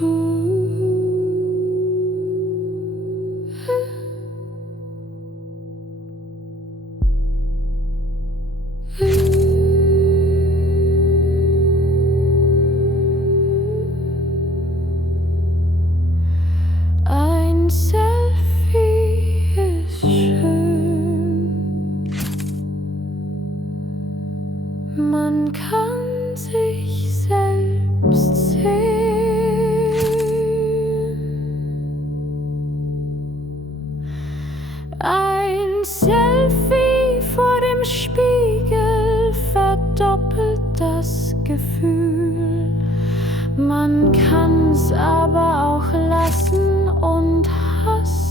Ein Selfie ist schön. Man kann sich selbst sehen. Ein Selfie vor dem Spiegel verdoppelt das Gefühl. Man kann's aber auch lassen und hassen.